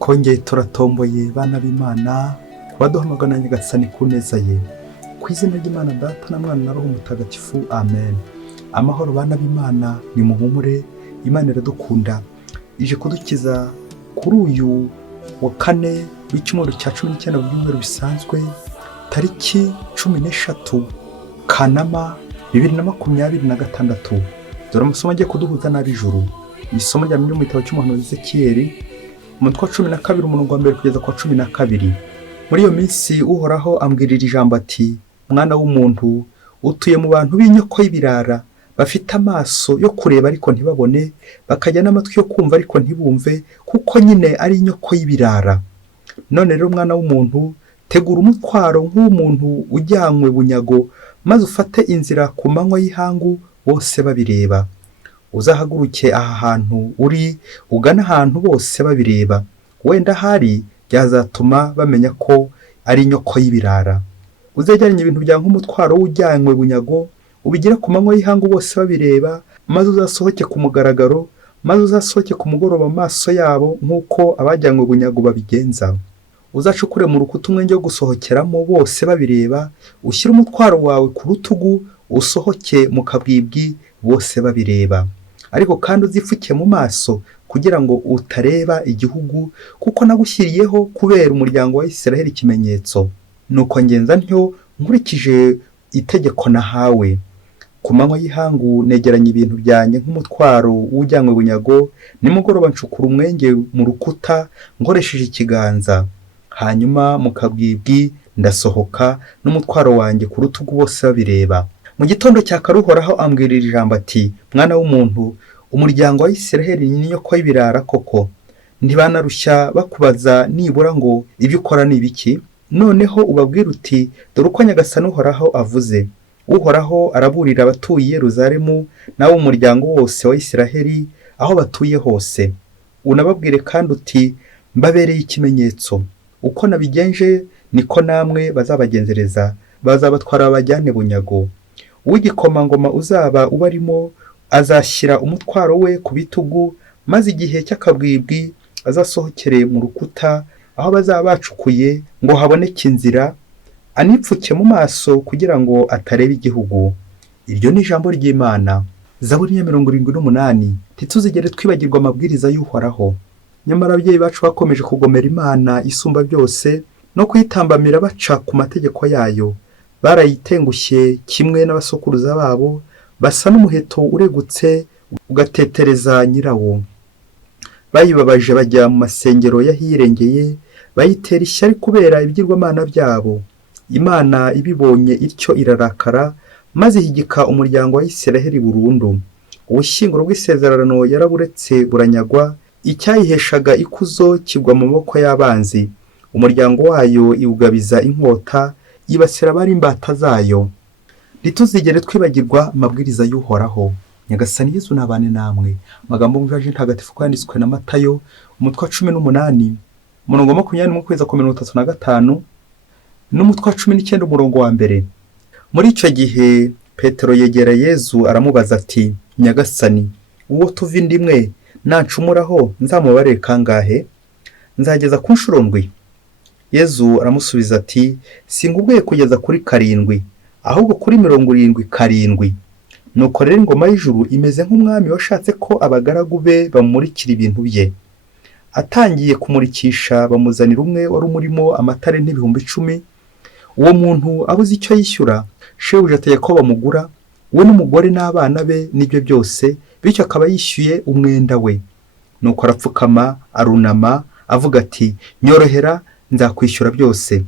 twongeye turatomboye bana b'Imana baduhamagara na Nyagasani ku neza ye, ku izina ry'Imana Data na Mwana na Roho Mutagatifu, amen. Amahoro bana b'Imana, ni muhumure, Imana iradukunda, ije kudukiza kuri uyu wa kane w'icyumweru cya 19 mu byumweru bisanzwe, tariki 13 Kanama 2026. Dore amasomo agiye kuduhuza n'ab'ijuru. Isomo rya mu gitabo cy'umuhanuzi Ezekiyeli, umutwe wa 12 umurongo wa 1 kugeza kwa 12. Muri iyo minsi Uhoraho ambwirira ijambo ati: mwana w'umuntu, utuye mu bantu b'inyoko y'ibirara, bafite amaso yo kureba ariko ntibabone, bakajya n'amatwi yo kumva ariko ntibumve, kuko nyine ari inyoko y'ibirara. None rero mwana w'umuntu, tegura umutwaro nk'umuntu ujyanywe bunyago, maze ufate inzira ku manywa y'ihangu bose babireba. Uzahaguruke aha hantu uri, ugana ahantu bose babireba, wenda hari byazatuma bamenya ko ari inyoko y'ibirara. Uzegeranye ibintu bya nk'umutwaro w'ujyanywe bunyago, ubigira ku manywa y'ihangu bose babireba, maze uzasohoke ku mugaragaro, maze uzasohoke ku mugoroba amaso yabo nk'uko abajyanywe bunyago babigenza. Uzacukure mu rukuta umwenge wo gusohokeramo bose babireba, ushyire umutwaro wawe ku rutugu, usohoke mu kabwibwi bose babireba. Ariko kandi uzipfuke mu maso kugira ngo utareba igihugu, kuko nagushyiriyeho kubera umuryango wa Isiraheli ikimenyetso. Nuko ngenza ntyo nkurikije itegeko nahawe. Ku manywa y'ihangu negeranye ibintu byanjye nk'umutwaro w'ujyanywe bunyago, nimugoroba ncukura umwenge mu rukuta nkoresheje ikiganza. Hanyuma mu kabwibwi ndasohoka n'umutwaro wanjye ku rutugu bose babireba. Mu gitondo cya kare Uhoraho ambwirira ijambo ati: mwana w'umuntu, umuryango wa Isiraheli ni inyoko y'ibirara koko. Ntibanarushya bakubaza nibura ngo ibyo ukora ni ibiki? Noneho ubabwira uti: dore uko Nyagasani Uhoraho avuze. Uhoraho araburira abatuye i Yerusalemu n'abo umuryango wose wa Isiraheli aho batuye hose. Unababwire kandi uti: mbabereye ikimenyetso. Uko nabigenje niko namwe bazabagenzereza, bazabatwara babajyane bunyago. Uw'igikomangoma uzaba ubarimo azashyira umutwaro we ku bitugu, maze igihe cy'akabwibwi azasohokere mu rukuta aho bazaba bacukuye ngo haboneke inzira, anipfuke mu maso kugira ngo atareba igihugu. Iryo ni ijambo ry'Imana. Zaburi ya 78. Ntituzigere twibagirwa amabwiriza y'Uhoraho. Nyamara ababyeyi bacu bakomeje kugomera Imana isumba byose no kuyitambamira baca ku mategeko yayo. Barayitengushye kimwe n'abasokuruza babo, basa n'umuheto uregutse ugatetereza nyirawo. Bayibabaje bajya mu masengero y'ahirengeye, bayitera ishyari kubera ibigirwamana byabo. Imana ibibonye ityo irarakara, maze ihigika umuryango wa Isiraheli burundu. Ubushyinguro bw'isezerano yaraburetse buranyagwa, icyayiheshaga ikuzo kigwa mu maboko y'abanzi. Umuryango wayo iwugabiza inkota, yibasira abari imbata zayo. Ntituzigere twibagirwa amabwiriza y'Uhoraho. Nyagasani Yesu nabane namwe. Magambo y'Ivanjili ntagatifu kwanditswe na Matayo, umutwe wa 18 umurongo wa 21 kugeza ku 35, n'umutwe wa 19 umurongo wa 1. Muri icyo gihe Petero yegera Yesu aramubaza ati: Nyagasani, uwo tuva indimwe nancumuraho nzamubarire kangahe? Nzageza ku nshuro ndwi? Yesu aramusubiza ati: singubwiye kugeza kuri 7, ahubwo kuri 77. Nuko rero ingoma y'ijuru imeze nk'umwami washatse ko abagaragu be bamurikira ibintu bye. Atangiye kumurikisha, bamuzanira umwe wari umurimo amatare n'ibihumbi 10. Uwo muntu abuze icyo yishyura, shebuja ategeka ko bamugura, we n'umugore n'abana be n'ibyo byose, bityo akaba yishyuye umwenda we. Nuko arapfukama, arunama, avuga ati: nyorohera, nzakwishyura byose.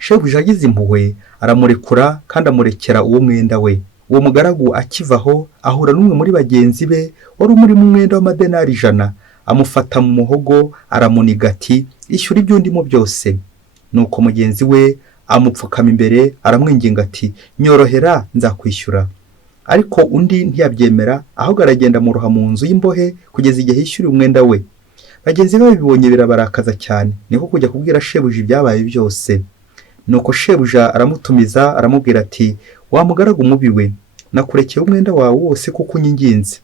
Shebuja agize impuhwe, aramurekura kandi amurekera uwo mwenda we. Uwo mugaragu akivaho, ahura n'umwe muri bagenzi be wari umurimo umwenda w'amadenari 100, amufata mu muhogo, aramuniga ati: ishyura ibyo ndimo byose. Nuko mugenzi we amupfukama imbere, aramwinginga ati: nyorohera, nzakwishyura. Ariko undi ntiyabyemera, ahubwo aragenda muroha mu nzu y'imbohe kugeza igihe yishyuriye umwenda we. Bagenzi be babibonye birabarakaza cyane, niko kujya kubwira shebuja ibyabaye byose. Nuko shebuja aramutumiza, aramubwira ati: wa mugaragu mubi we, nakurekeye umwenda wawe wose kuko unyinginze.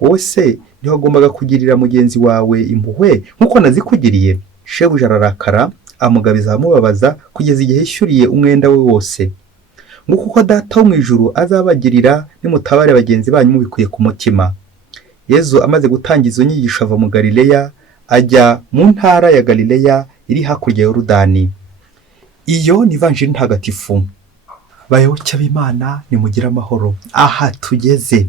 Wowe se ntiwagombaga kugirira mugenzi wawe impuhwe nk'uko nazikugiriye? shebuja ararakara amugabiza amubabaza kugeza igihe yishyuriye umwenda we wose. Nguko uko data wo mu ijuru azabagirira nimutabare bagenzi banyu mubikuye ku mutima. Yezu amaze gutangiza inyigisho ava mu Galileya ajya mu ntara ya Galileya iri hakurya ya Yorodani. Iyo ni ivanjiri ntagatifu. Bayoboke b'Imana nimugire amahoro. Aha tugeze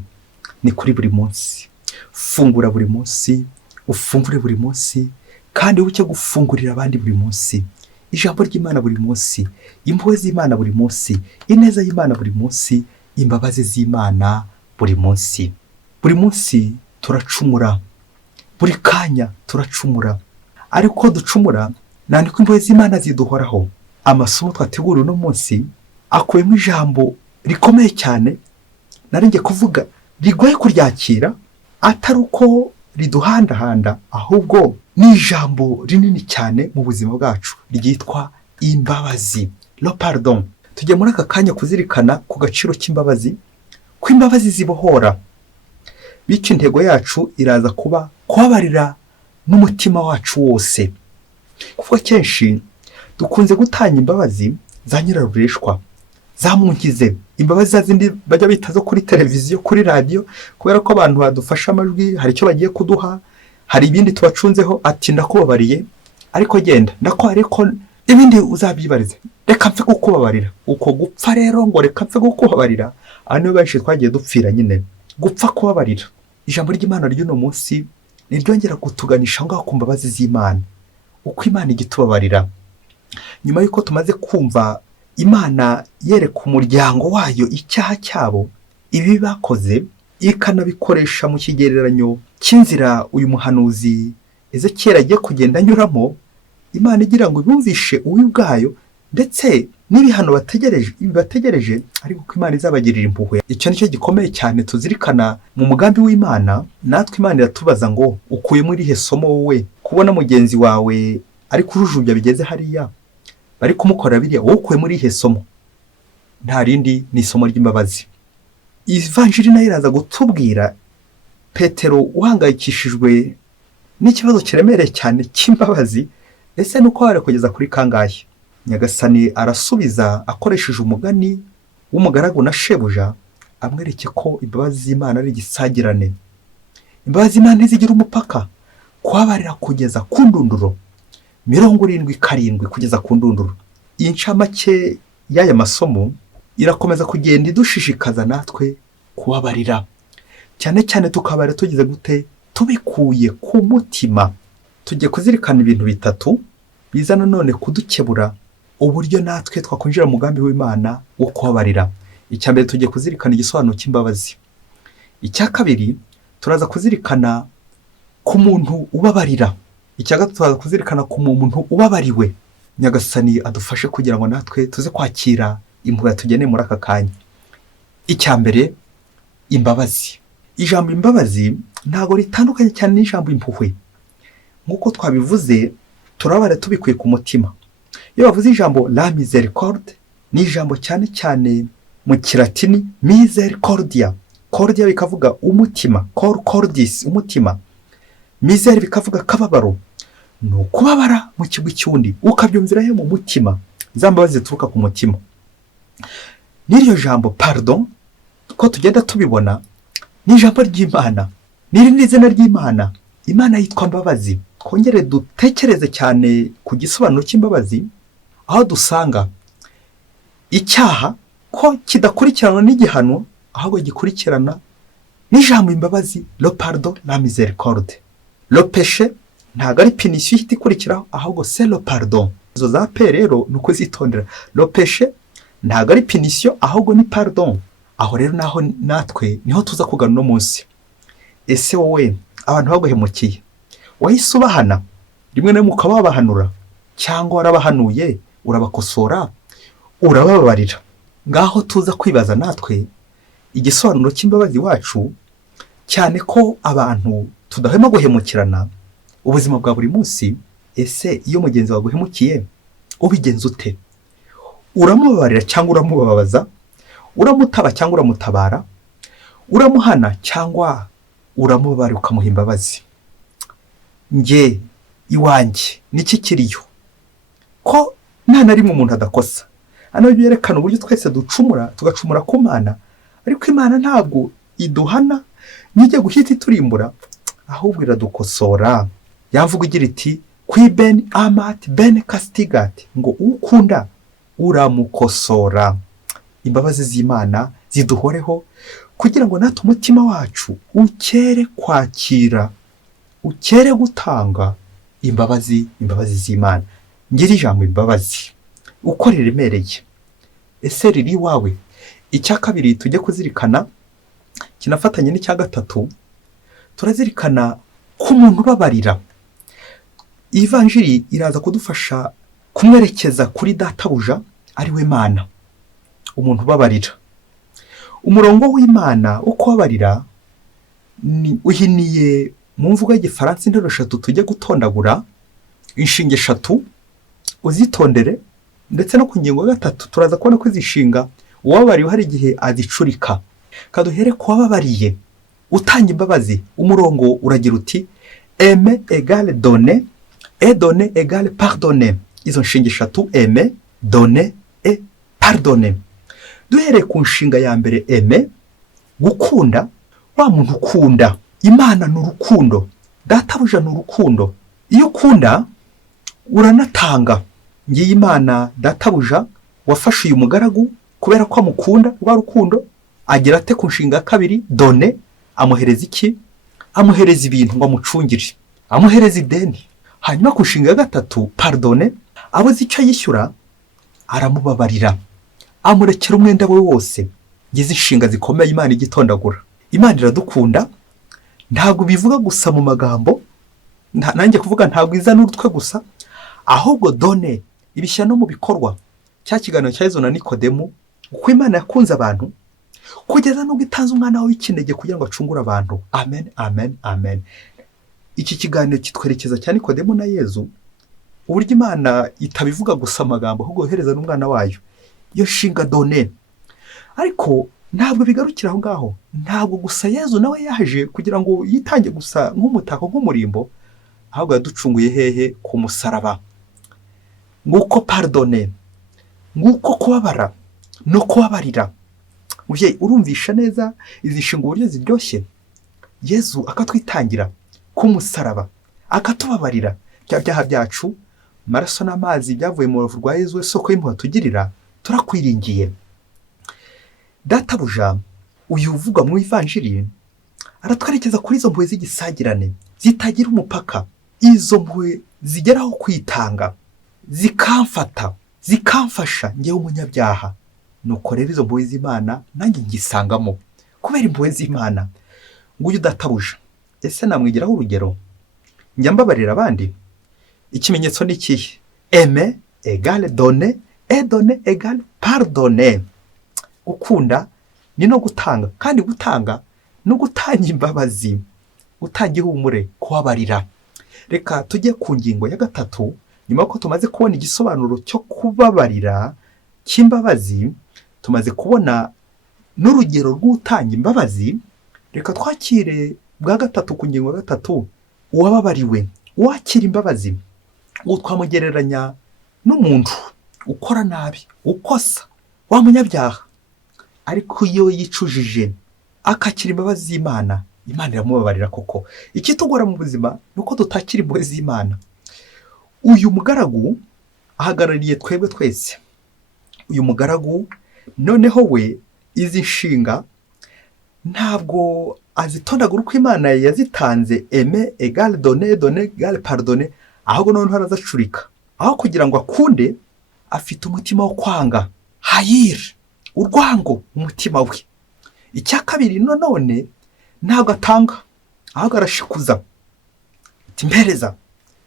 ni kuri buri munsi. Fungura buri munsi, ufungure buri munsi, kandi wibuke gufungurira abandi buri munsi. Ijambo ry'Imana buri munsi, impuhwe z'Imana buri munsi, ineza y'Imana buri munsi, imbabazi z'Imana buri munsi. Buri munsi turacumura, buri kanya turacumura, ariko ducumura nandiko impuhwe z'Imana ziduhoraho. Amasomo twateguriwe uno munsi akuyemo ijambo rikomeye cyane, narinjye kuvuga rigoye kuryakira, atari uko riduhandahanda, ahubwo ni ijambo rinini cyane mu buzima bwacu ryitwa imbabazi, le pardon. Tujye muri aka kanya kuzirikana ku gaciro k'imbabazi, ko imbabazi zibohora. Bityo intego yacu iraza kuba kubabarira n'umutima wacu wose. Kuko kenshi dukunze gutanga imbabazi za nyirarureshwa, zamunkize, imbabazi za zindi bajya bita zo kuri televiziyo, kuri radio, kubera ko abantu badufasha amajwi hari icyo bagiye kuduha, hari ibindi tubacunzeho, ati ndakubabariye ariko genda, ariko ibindi uzabyibarize, reka mpfe kukubabarira. Uko gupfa rero ngo reka mpfe kukubabarira, niyo benshi twagiye dupfira nyine, gupfa kubabarira. Ijambo ry'Imana ry'uno munsi niryongera kutuganisha ngaho ku mbabazi z'Imana, uko Imana igitubabarira. Nyuma y'uko tumaze kumva Imana yereka umuryango wayo icyaha cyabo, ibi bakoze ikanabikoresha mu kigereranyo cy'inzira uyu muhanuzi Ezekiyeli agiye kugenda anyuramo, Imana igira ngo ibumvishe ububi bwayo ndetse n'ibihano bategereje, ariko ko Imana izabagirira impuhwe. Icyo nicyo gikomeye cyane tuzirikana mu mugambi w'Imana. Natwe Imana iratubaza ngo ukuyemo irihe somo wowe kubona mugenzi wawe ari kurujubya bigeze hariya, bari kumukora biriya, wowe ukuye muri ihe somo? Nta rindi, ni isomo ry'imbabazi. Ivanjiri nayo iraza gutubwira Petero uhangayikishijwe n'ikibazo kiremereye cyane cy'imbabazi, ese nuko wari kugeza kuri kangahe? Nyagasani arasubiza akoresheje umugani w'umugaragu na shebuja, amwereke ko imbabazi z'Imana ari igisagirane. Imbabazi z'Imana ntizigira umupaka, kubabarira kugeza ku ndunduro, 77 kugeza ku ndunduro. Incamake y'aya masomo irakomeza kugenda idushishikaza natwe kubabarira, cyane cyane tukabarira tugize gute? Tubikuye ku mutima. Tujye kuzirikana ibintu bitatu biza nanone kudukebura uburyo natwe twakwinjira mu mugambi w'Imana wo kubabarira. Icya mbere tujye kuzirikana igisobanuro cy'imbabazi. Icya kabiri turaza kuzirikana ku muntu ubabarira. Icya gatatu turaza kuzirikana ku muntu ubabariwe. Nyagasani adufashe kugira ngo natwe tuze kwakira impuhwe yatugeneye muri aka kanya. Icya mbere, imbabazi. Ijambo imbabazi ntago ritandukanye cyane n'ijambo impuhwe. Nk'uko twabivuze, turabara tubikuye ku mutima. Iyo bavuze ijambo la misericorde, ni ijambo cyane cyane mu kilatini misericordia. Cordia bikavuga umutima, cor cordis, umutima. Miser bikavuga kababaro. No kubabara mu kigwi cy'undi, ukabyumvira he mu mutima. Zambabazi zituruka ku mutima. N'iryo jambo pardon, ko tugenda tubibona, ni ijambo ry'Imana. N'irindi zina ry'Imana. Imana yitwa mbabazi. Kongere dutekereze cyane ku gisobanuro cy'imbabazi, aho dusanga icyaha ko kidakurikirana n'igihano, ahubwo gikurikirana n'ijambo imbabazi, le pardon, la miséricorde. Le péché ntago ari punition ihita ikurikiraho, ahubwo c'est le pardon. Izo za pe rero nuko zitondera. Le péché ntago ari punition, ahubwo ni pardon. Aho rero naho natwe niho tuza kugana no munsi. Ese wowe abantu baguhemukiye, wahise ubahana? Rimwe na rimwe ukababahanura, cyangwa warabahanuye urabakosora, urababarira? Ngaho tuza kwibaza natwe igisobanuro cy'imbabazi wacu, cyane ko abantu tudahema guhemukirana ubuzima bwa buri munsi. Ese iyo mugenzi waguhemukiye ubigenza ute? Uramubabarira cyangwa uramubabaza? Uramutaba cyangwa uramutabara? Uramuhana cyangwa uramubabarira ukamuha imbabazi? Nge iwanjye niki kiriyo ko nta na rimwe umuntu adakosa. Hano byerekana uburyo twese ducumura tugacumura ku Mana, ariko Imana ntabwo iduhana nijye guhita iturimbura, ahubwo iradukosora. Yamvuga igira iti kwiben amat ben castigat, ngo ukunda uramukosora. Imbabazi z'Imana ziduhoreho kugira ngo natwe umutima wacu ukere kwakira, ukere gutanga imbabazi z'Imana. Ngira ijambo imbabazi uko riremereye, ese riri wawe? Icya kabiri tujye kuzirikana kinafatanye n'icya gatatu, turazirikana ku muntu ubabarira. Ivanjiri iraza kudufasha kumwerekeza kuri databuja ari we Mana, umuntu ubabarira. Umurongo w'Imana wo kubabarira uhiniye mu mvugo y'Igifaransa interuro 3 tujye gutondagura, inshinge 3 uzitondere, ndetse no ku ngingo ya 3 turaza kubona ko izishinga uwabariwe hari igihe azicurika. Kaduhere ku wababariye utanga imbabazi. Umurongo uragira uti aimer égale donner et donner égale pardonner. Izo nshinge 3, aimer, donner et pardonner. Duhere ku nshinga ya mbere, aimer, gukunda. Wa muntu ukunda, Imana ni urukundo, databuja ni urukundo. Iyo ukunda uranatanga. Ngiye Imana databuja wafashe uyu mugaragu kubera ko amukunda rwa rukundo, agira ate ku nshinga ya kabiri, donner, amuhereza iki? Amuhereza ibintu ngo amucungire, amuhereza ideni. Hanyuma ku nshinga ya gatatu, pardonner, abuze icyo yishyura aramubabarira, amurekera umwenda we wose. Ngize inshinga zikomeye Imana igitondagura. Imana iradukunda, ntabwo bivuga gusa mu magambo, nanjye kuvuga ntabwo iza n'urutwe gusa, ahubwo donner ibishya no mu bikorwa. Cya kiganiro cya Yezu na Nikodemu, uko Imana yakunze abantu kugeza n'ubwo itanze umwana we w'ikinege kugira ngo acungure abantu. Amen, amen, amen. Iki kiganiro kitwerekeza cyane Nikodemu na Yezu, uburyo Imana itabivuga gusa amagambo, ahubwo yohereza n'umwana wayo. Iyo nshinga donner. Ariko ntabwo bigarukira aho ngaho. Ntabwo gusa Yezu nawe yaje kugira ngo yitange gusa nk'umutako, nk'umurimbo, ahubwo yaducunguye hehe? Ku musaraba. Nguko pardonner, nguko kubabara no kubabarira. Muvyeyi, urumvisha neza izi nshinga uburyo ziryoshye? Yezu akatwitangira ku musaraba, akatubabarira bya byaha byacu, maraso n'amazi byavuye mu ruvu rwa Yezu, soko y'impuhwe tugirira, turakwiringiye. Databuja uyu uvuga mu Ivanjiri aratwerekeza kuri izo mpuhwe z'igisagirane zitagira umupaka. Izo mpuhwe zigeraho kwitanga, zikamfata, zikamfasha njyewe umunyabyaha. Nuko rero izo mpuhwe z'Imana nanjye ngisangamo kubera impuhwe z'Imana. Nguyu databuja, ese namwigiraho urugero? Njya mbabarira abandi. Ikimenyetso ni ikihe? Aimer égale donner et donner égale pardonner. Gukunda ni no gutanga, kandi gutanga no gutanga imbabazi, gutanga ihumure, kubabarira. Reka tujye ku ngingo ya gatatu. Nyuma ko tumaze kubona igisobanuro cyo kubabarira cy'imbabazi, tumaze kubona n'urugero rw'utanga imbabazi, reka twakire bwa gatatu ku ngingo ya gatatu, uwababariwe, uwakira imbabazi. Uwo twamugereranya n'umuntu ukora nabi, ukosa, wa munyabyaha. Ariko iyo yicujije akakira imbabazi z'Imana, Imana iramubabarira koko. Ikitugora mu buzima nuko tutakira imbabazi z'Imana. Uyu mugaragu ahagarariye twebwe twese. Uyu mugaragu noneho we izi nshinga ntabwo azitondagura uko Imana yazitanze, aimer égale donner, donner égale pardonner, ahubwo noneho arazacurika. Aho kugira ngo akunde, afite umutima wo kwanga, hayir, urwango umutima we. Icya kabiri none ntabwo atanga, ahubwo arashikuza, ati mpereza.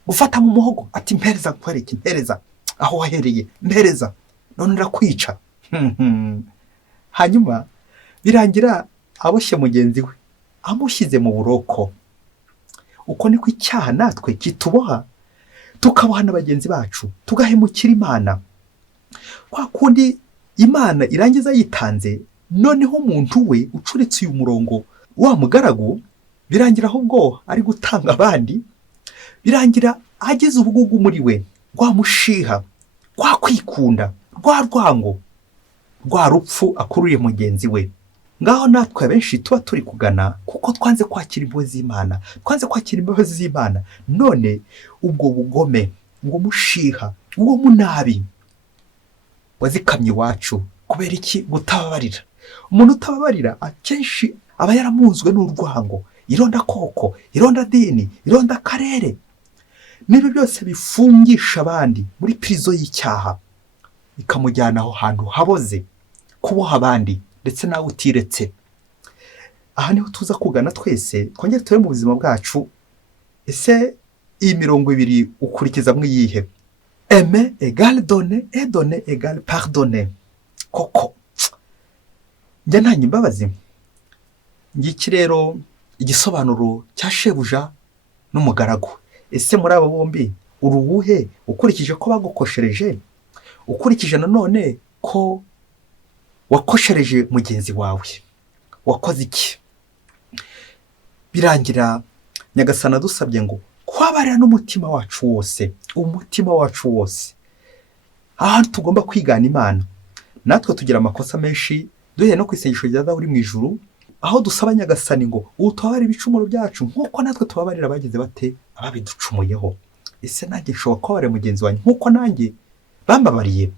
Gufata mu muhogo, ati mpereza, kwereka mpereza, aho wahereye mpereza, none ndakwica. Hanyuma birangira aboshye mugenzi we, amushyize mu buroko. Uko niko icyaha natwe kituboha, tukaboha na bagenzi bacu, tugahemukira Imana. Kwa kundi Imana irangiza yitanze, noneho umuntu we ucuritse uyu murongo wa mugaragu, birangira ahubwo ari gutanga abandi, birangira agize ubugugu muri we, rwa mushiha, rwa kwikunda, rwa rwango, rwa rupfu akururiye mugenzi we. Ngaho natwe abenshi tuba turi kugana kuko twanze kwakira imbabazi z'Imana, twanze kwakira imbabazi z'Imana. None ubwo bugome, ngo mushiha, uwo munabi wazikamye iwacu kubera iki? Gutababarira. Umuntu utababarira akenshi aba yaramunzwe n'urwango, ironda koko, ironda dini, ironda karere, n'ibyo byose bifungisha abandi muri prison y'icyaha, bikamujyana aho hantu haboze, kuboha abandi ndetse nawe utiretse. Aha niho tuza kugana twese, twongere tube mu buzima bwacu. Ese iyi mirongo ibiri ukurikizamwe iyihe? Aimer égale donner et donner égale pardonner. Koko njya ntanya imbabazi. Ngiki rero igisobanuro cya shebuja n'umugaragu. Ese muri aba bombi uruwuhe, ukurikije ko bagukoshereje, ukurikije nanone ko wakoshereje mugenzi wawe, wakoze iki? Birangira Nyagasana dusabye ngo kwabarira n'umutima wacu wose, umutima wacu wose. Aha tugomba kwigana Imana. Natwe tugira amakosa menshi, duhe no kwisengesho rya Dawudi mu ijuru, aho dusaba Nyagasani ngo utubabare ibicumuro byacu nk'uko natwe tubabarira abagize bate, ababiducumuyeho. Ese nanjye nshobora kubabarira mugenzi wanjye nk'uko nanjye bambabariye?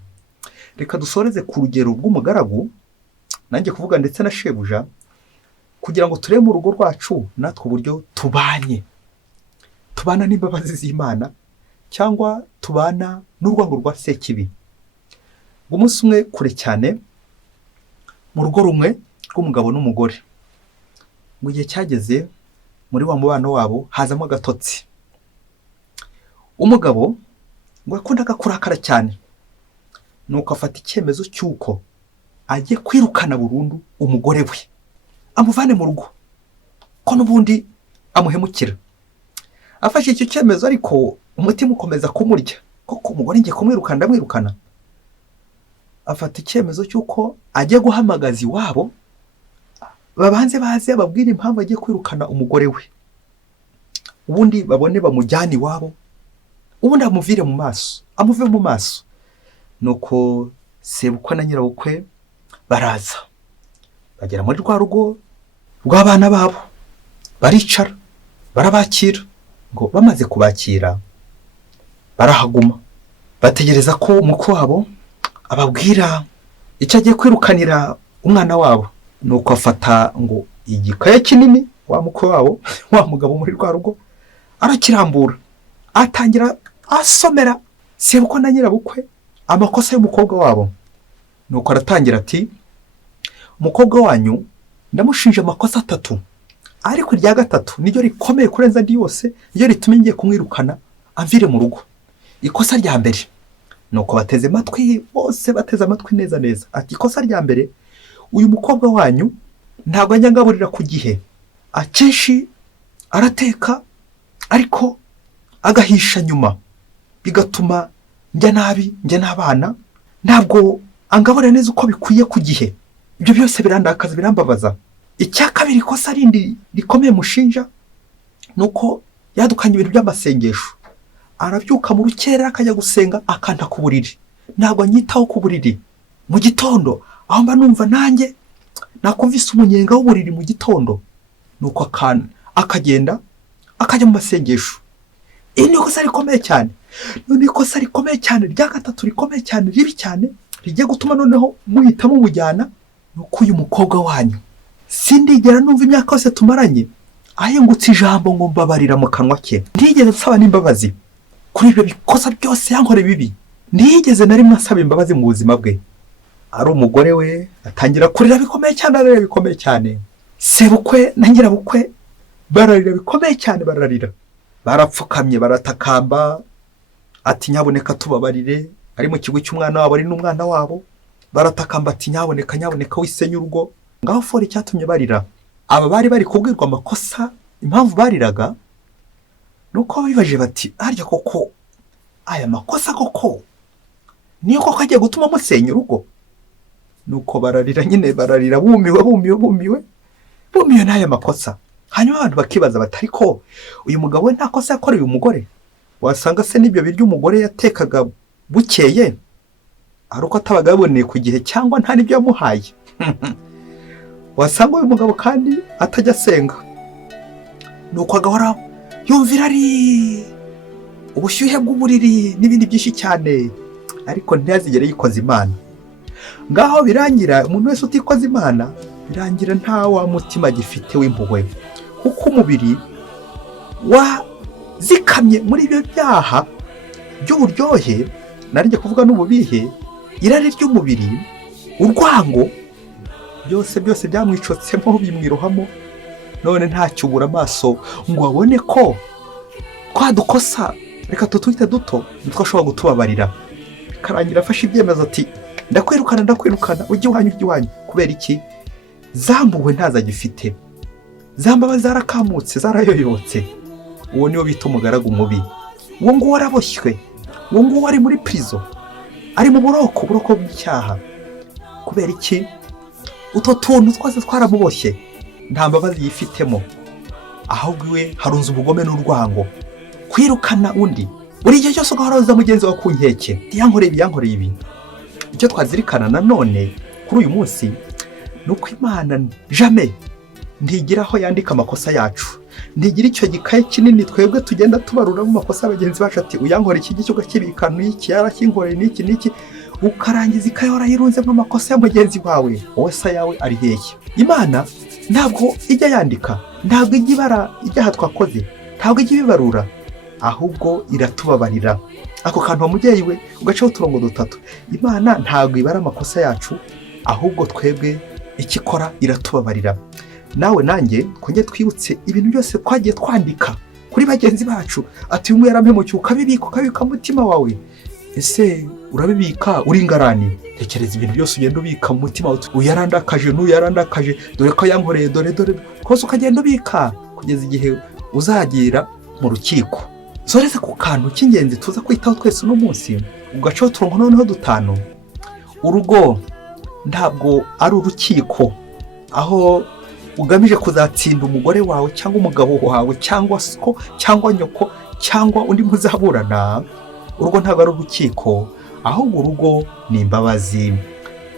Reka dusoreze ku rugero rw'umugaragu, nanjye kuvuga ndetse na shebuja, kugira ngo turebe mu rugo rwacu natwe uburyo tubana n'imbabazi z'Imana cyangwa tubana n'urwango rwa sekibi. Umunsi umwe kure cyane, mu rugo rumwe rw'umugabo n'umugore, mu gihe cyageze muri wa mubano wabo hazamo agatotsi. Umugabo ngo yakundaga kurakara cyane, nuko afata icyemezo cy'uko agiye kwirukana burundu umugore we, amuvane mu rugo ko n'ubundi amuhemukira. Afashe icyo cyemezo ariko umutima ukomeza kumurya, koko umugore ngiye kumwirukana, ndamwirukana. Afata icyemezo cy'uko agiye guhamagaza iwabo, babanze baze ababwira impamvu agiye kwirukana umugore we, ubundi babone bamujyane iwabo, ubundi amuvire mu maso, amuve mu maso. Nuko sebukwe na nyirabukwe baraza, bagera muri rwa rugo rw'abana babo, baricara, barabakira. Ngo bamaze kubakira barahaguma, bategereza ko umukwe wabo ababwira icyo agiye kwirukanira umwana wabo. Nuko afata ngo igikaye kinini, wa mukwe wabo, wa mugabo muri rwa rugo, arakirambura, atangira asomera sebukwe na nyirabukwe amakosa y'umukobwa wabo. Nuko aratangira ati, umukobwa wanyu ndamushinja amakosa 3, ariko irya gatatu niryo rikomeye kurenza andi yose, niryo rituma ngiye kumwirukana amvire mu rugo. Ikosa rya mbere. Nuko bateze amatwi bose, bateze amatwi neza neza. Ati ikosa rya mbere, uyu mukobwa wanyu ntabwo ajya ngaburira ku gihe, akenshi arateka ariko agahisha nyuma, bigatuma njya nabi, njya n'abana, ntabwo angaburira neza uko bikwiye ku gihe. Ibyo byose birandakaza, birambabaza. Icya kabiri, ikosa rindi rikomeye mushinja, nuko yadukanye ibintu by'amasengesho. Arabyuka mu rukera akajya gusenga, akanta ku buriri, ntabwo anyitaho ku buriri. Mu gitondo aho mba numva nanjye nakumvise umunyenga w'uburiri mu gitondo, nuko akagenda akajya mu masengesho. Iyi ni ikosa rikomeye cyane. None ikosa rikomeye cyane rya gatatu, rikomeye cyane, ribi cyane, rigiye gutuma noneho muhitamo umujyana, nuko uyu mukobwa wanyu sindigera numva imyaka yose tumaranye ahingutse ijambo ngo mbabarira mu kanwa ke. Ntigeze nsaba n'imbabazi kuri ibyo bikosa byose yankore bibi. Ntigeze na rimwe asaba imbabazi mu buzima bwe. Ari umugore we atangira kurira bikomeye cyane, ararira bikomeye cyane. Sebukwe na nyirabukwe bararira bikomeye cyane, bararira, barapfukamye, baratakamba ati nyaboneka tubabarire. Ari mu kigo cy'umwana wabo, ari n'umwana wabo, baratakamba ati nyaboneka wisenye urugo. Ngaho fori cyatumye barira. Aba bari bari kubwirwa amakosa, impamvu bariraga nuko bibaje bati harya koko aya makosa koko niyo koko agiye gutuma musenya urugo. Nuko bararira nyine, bararira bumiwe n'aya makosa. Hanyuma abantu bakibaza bati ariko uyu mugabo we nta kosa yakoreye umugore, wasanga se n'ibyo biryo umugore yatekaga bukeye ari uko atabaga yaboneye ku gihe cyangwa nta n'ibyo yamuhaye. Wasanga uyu mugabo kandi atajya asenga, nuko agahora yumvira ari ubushyuhe bw'uburiri n'ibindi byinshi cyane, ariko ntiyazigere yikoza Imana. Ngaho birangira umuntu wese utikoza Imana, birangira nta wa mutima gifite w'impuhwe, kuko umubiri wazikamye muri ibyo byaha by'uburyohe, narijye kuvuga n'ububihe, irari ry'umubiri, urwango, byose byamwicotsemo bimwirohamo, none ntacyo ubura amaso ngo abone ko twadukosa reka tutwite duto nitwo ashobora gutubabarira. Bikarangira afashe ibyemezo ati ndakwirukana ujye iwanyu. Kubera iki? Zambuwe ntazagifite, zambaba zarakamutse, zarayoyotse. Uwo niwo bita umugaragu mubi. Uwo nguwo araboshywe, uwo nguwo ari muri prison, ari mu buroko bw'icyaha. Kubera iki? Uto tuntu twose twaramuboshye, nta mbabazi yifitemo, ahubwo iwe harunze ubugome n'urwango, kwirukana undi. Buri gihe cyose ugahora mugenzi wawe ku nkeke, yankoreye ibi. Icyo twazirikana nanone kuri uyu munsi ni uko Imana jamais ntigira aho yandika amakosa yacu, ntigira icyo gikaye kinini twebwe tugenda tubaruramo amakosa bagenzi bacu, ati uyankoreye iki gice ugakibikana iki, yarakinkoreye n'iki, ukarangiza ikaye warayirunzemo amakosa ya mugenzi wawe. Wowe se yawe ari hehe? Imana ntabwo ijya yandika, ntabwo ijya ibara ibyaha twakoze, ntabwo ijya ibibarura, ahubwo iratubabarira. Ako kantu wa mubyeyi we ugacaho uturongo dutatu. Imana ntabwo ibara amakosa yacu, ahubwo twebwe ikikora iratubabarira. Nawe nanjye twongeye twibutse ibintu byose twagiye twandika kuri bagenzi bacu, ati uyu yarampemukiye, ukabika umutima wawe. Ese urabibika uri ingarani? Tekereza ibintu byose ugenda ubika mu mutima wawe, uyarandakaje, dore ko yankoreye, dore kose ukagenda ubika kugeza igihe uzagira mu rukiko. Zoreze ku kantu cy'ingenzi tuza kwitaho twese uno munsi, ugacaho uturongo noneho dutanu. Urugo ntabwo ari urukiko aho ugamije kuzatsinda umugore wawe cyangwa umugabo wawe cyangwa so cyangwa nyoko cyangwa undi muzaburana. Urugo ntabwo ari urukiko, ahubwo urugo ni imbabazi.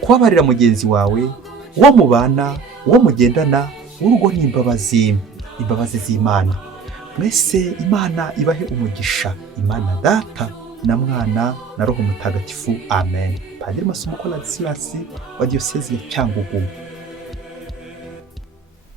Kubabarira mugenzi wawe, uwo mubana, uwo mugendana, urugo ni imbabazi z'Imana. Mwese Imana ibahe umugisha. Imana Data na Mwana na Roho Mutagatifu. Amen. Padiri Masomo Ladislas wa Diyosezi ya Cyangugu.